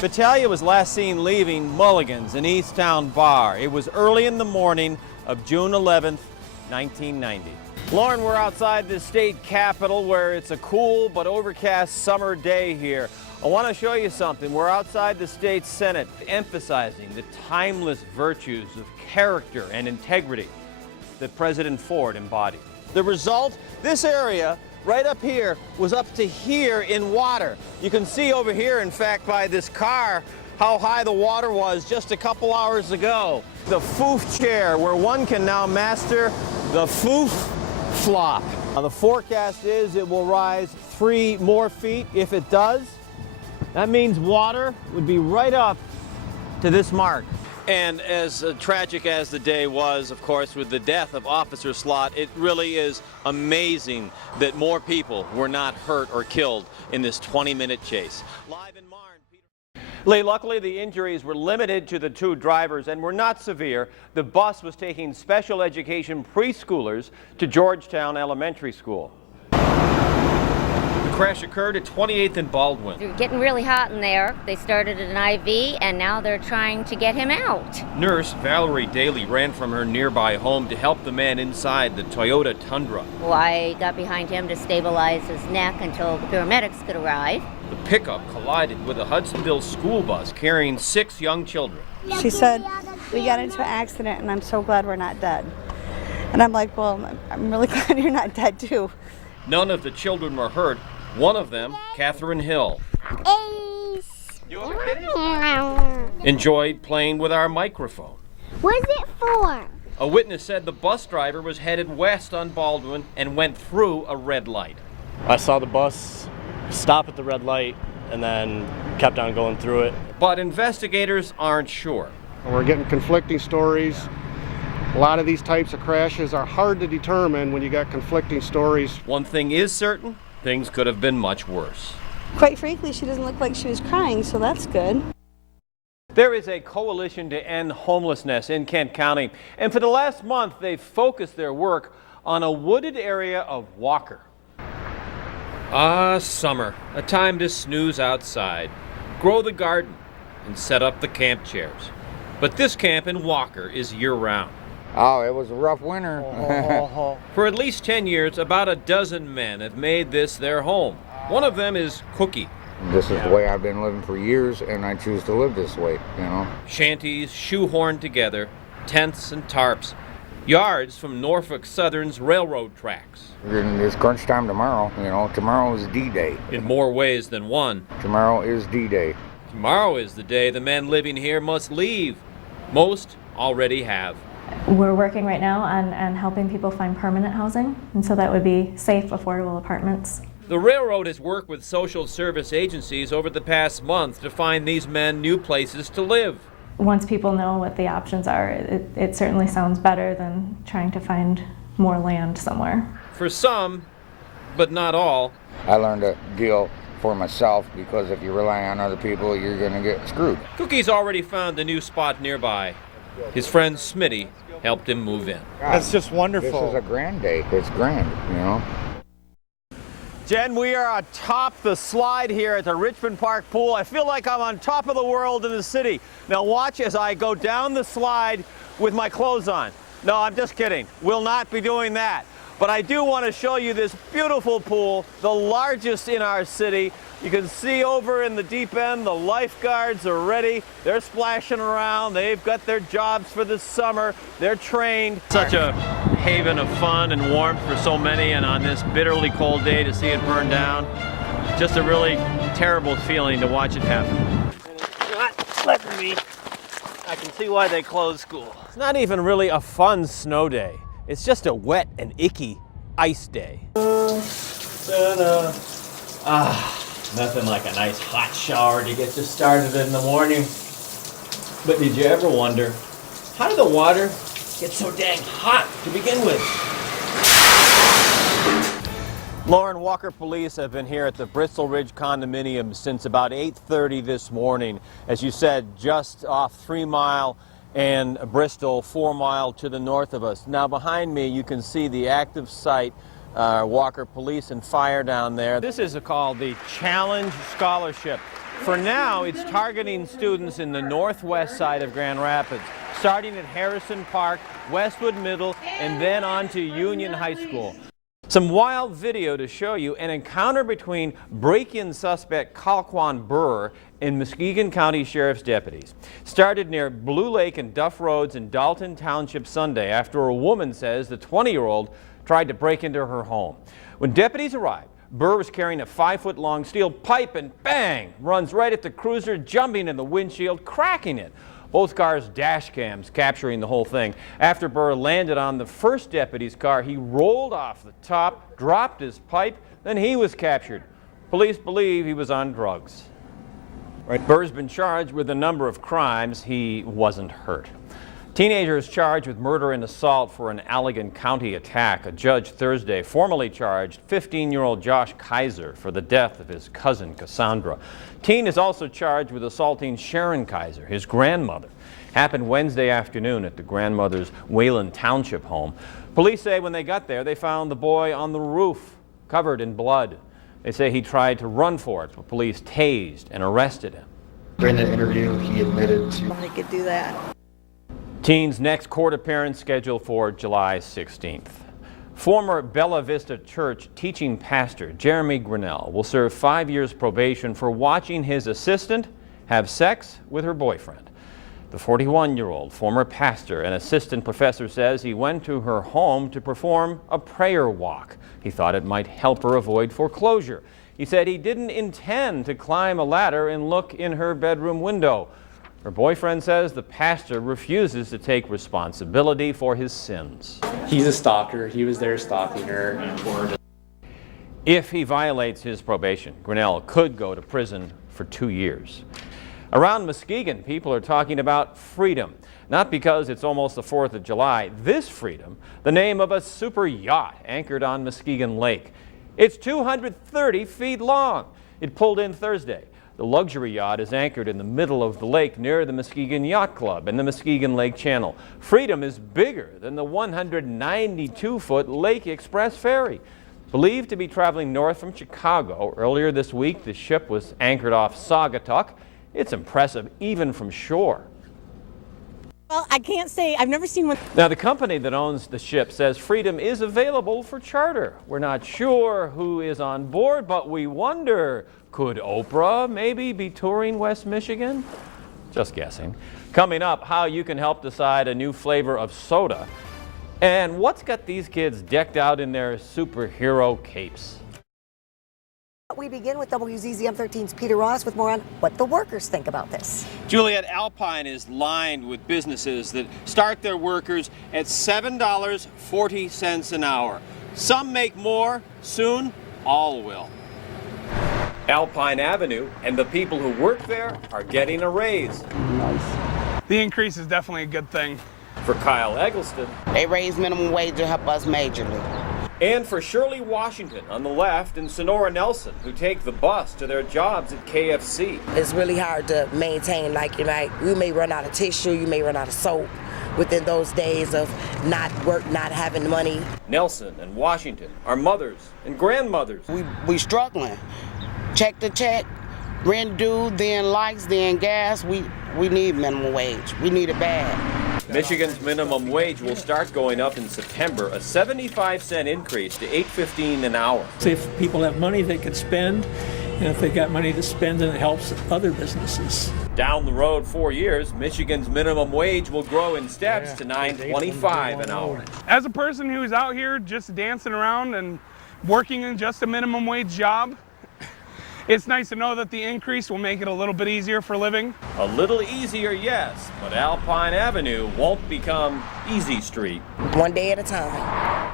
Battaglia was last seen leaving Mulligan's, an Easttown bar. It was early in the morning of June 11th, 1990. Lauren, we're outside the state capitol where it's a cool but overcast summer day here. I want to show you something. We're outside the state Senate, emphasizing the timeless virtues of character and integrity that President Ford embodied. The result, this area right up here was up to here in water. You can see over here, in fact, by this car, how high the water was just a couple hours ago. The foof chair, where one can now master the foof flop. Now, the forecast is it will rise 3 more feet. If it does, that means water would be right up to this mark. And as tragic as the day was, of course, with the death of Officer Slott, it really is amazing that more people were not hurt or killed in this 20-minute chase. Live in Marne, Lee, luckily the injuries were limited to the 2 drivers and were not severe. The bus was taking special education preschoolers to Georgetown Elementary School. The crash occurred at 28th and Baldwin. They're getting really hot in there. They started an IV and now they're trying to get him out. Nurse Valerie Daly ran from her nearby home to help the man inside the Toyota Tundra. Well, I got behind him to stabilize his neck until the paramedics could arrive. The pickup collided with a Hudsonville school bus carrying 6 young children. She said, "We got into an accident and I'm so glad we're not dead." And I'm like, well, I'm really glad you're not dead too. None of the children were hurt. One of them, Catherine Hill, enjoyed playing with our microphone. What's it for? A witness said the bus driver was headed west on Baldwin and went through a red light. I saw the bus stop at the red light and then kept on going through it. But investigators aren't sure. We're getting conflicting stories. A lot of these types of crashes are hard to determine when you got conflicting stories. One thing is certain, things could have been much worse. Quite frankly, she doesn't look like she was crying, so that's good. There is a coalition to end homelessness in Kent County, and for the last month they've focused their work on a wooded area of Walker. Summer, a time to snooze outside, grow the garden, and set up the camp chairs. But this camp in Walker is year-round. Oh, it was a rough winter. For at least 10 years, about a dozen men have made this their home. One of them is Cookie. This is the way I've been living for years, and I choose to live this way, you know. Shanties shoehorned together, tents and tarps, yards from Norfolk Southern's railroad tracks. It's crunch time tomorrow, you know. Tomorrow is D-Day. In more ways than one. Tomorrow is D-Day. Tomorrow is the day the men living here must leave. Most already have. We're working right now on helping people find permanent housing, and so that would be safe, affordable apartments. The railroad has worked with social service agencies over the past month to find these men new places to live. Once people know what the options are, it certainly sounds better than trying to find more land somewhere. For some, but not all. I learned to deal for myself, because if you rely on other people, you're going to get screwed. Cookie's already found a new spot nearby. His friend Smitty helped him move in. That's just wonderful. This is a grand day. It's grand, you know. Jen, we are atop the slide here at the Richmond Park Pool. I feel like I'm on top of the world in the city. Now watch as I go down the slide with my clothes on. No, I'm just kidding. We'll not be doing that. But I do want to show you this beautiful pool, the largest in our city. You can see over in the deep end, the lifeguards are ready. They're splashing around. They've got their jobs for the summer. They're trained. Such a haven of fun and warmth for so many, and on this bitterly cold day to see it burn down, just a really terrible feeling to watch it happen. It's not letting me. I can see why they closed school. It's not even really a fun snow day. It's just a wet and icky ice day. Nothing like a nice hot shower to get you started in the morning. But did you ever wonder, how did the water get so dang hot to begin with? Lauren, Walker police have been here at the Bristol Ridge condominium since about 8:30 this morning. As you said, just off 3 Mile and Bristol, 4 Mile to the north of us. Now behind me you can see the active site, Walker Police and Fire down there. This is called the Challenge Scholarship. For now, it's targeting students in the northwest side of Grand Rapids, starting at Harrison Park, Westwood Middle, and then on to Union High School. Some wild video to show you an encounter between break-in suspect Colquan Burr and Muskegon County Sheriff's deputies. Started near Blue Lake and Duff Roads in Dalton Township Sunday after a woman says the 20-year-old tried to break into her home. When deputies arrived, Burr was carrying a 5-foot-long steel pipe and bang, runs right at the cruiser, jumping in the windshield, cracking it. Both cars' dash cams capturing the whole thing. After Burr landed on the first deputy's car, he rolled off the top, dropped his pipe, then he was captured. Police believe he was on drugs. Burr's been charged with a number of crimes. He wasn't hurt. Teenager is charged with murder and assault for an Allegan County attack. A judge Thursday formally charged 15-year-old Josh Kaiser for the death of his cousin Cassandra. Teen is also charged with assaulting Sharon Kaiser, his grandmother. Happened Wednesday afternoon at the grandmother's Wayland Township home. Police say when they got there, they found the boy on the roof, covered in blood. They say he tried to run for it, but police tased and arrested him. During the interview, he admitted to... He could do that. Teen's next court appearance scheduled for July 16th. Former Bella Vista Church teaching pastor Jeremy Grinnell will serve 5 years probation for watching his assistant have sex with her boyfriend. The 41-year-old former pastor and assistant professor says he went to her home to perform a prayer walk. He thought it might help her avoid foreclosure. He said he didn't intend to climb a ladder and look in her bedroom window. Her boyfriend says the pastor refuses to take responsibility for his sins. He's a stalker. He was there stalking her. If he violates his probation, Grinnell could go to prison for 2 years. Around Muskegon, people are talking about freedom. Not because it's almost the 4th of July. This freedom, the name of a super yacht anchored on Muskegon Lake. It's 230 feet long. It pulled in Thursday. The luxury yacht is anchored in the middle of the lake near the Muskegon Yacht Club and the Muskegon Lake Channel. Freedom is bigger than the 192-foot Lake Express ferry. Believed to be traveling north from Chicago, earlier this week the ship was anchored off Saugatuck. It's impressive even from shore. Well, I can't say, I've never seen one. Now, the company that owns the ship says Freedom is available for charter. We're not sure who is on board, but we wonder, could Oprah maybe be touring West Michigan? Just guessing. Coming up, how you can help decide a new flavor of soda. And what's got these kids decked out in their superhero capes? We begin with WZZM 13's Peter Ross with more on what the workers think about this. Juliet, Alpine is lined with businesses that start their workers at $7.40 an hour. Some make more. Soon, all will. Alpine Avenue and the people who work there are getting a raise. Nice. The increase is definitely a good thing. For Kyle Eggleston. They raised minimum wage to help us majorly. And for Shirley Washington on the left and Sonora Nelson, who take the bus to their jobs at KFC. It's really hard to maintain, like you may run out of tissue, you may run out of soap within those days of not work, not having money. Nelson and Washington are mothers and grandmothers. We struggling. Check to check, rent due, then lights, then gas. We need minimum wage. We need it bad. Michigan's minimum wage will start going up in September, a 75-cent increase to $8.15 an hour. If people have money they can spend, and if they got money to spend, then it helps other businesses. Down the road 4 years, Michigan's minimum wage will grow in steps to $9.25 an hour. As a person who's out here just dancing around and working in just a minimum wage job, it's nice to know that the increase will make it a little bit easier for living. A little easier, yes, but Alpine Avenue won't become Easy Street. One day at a time.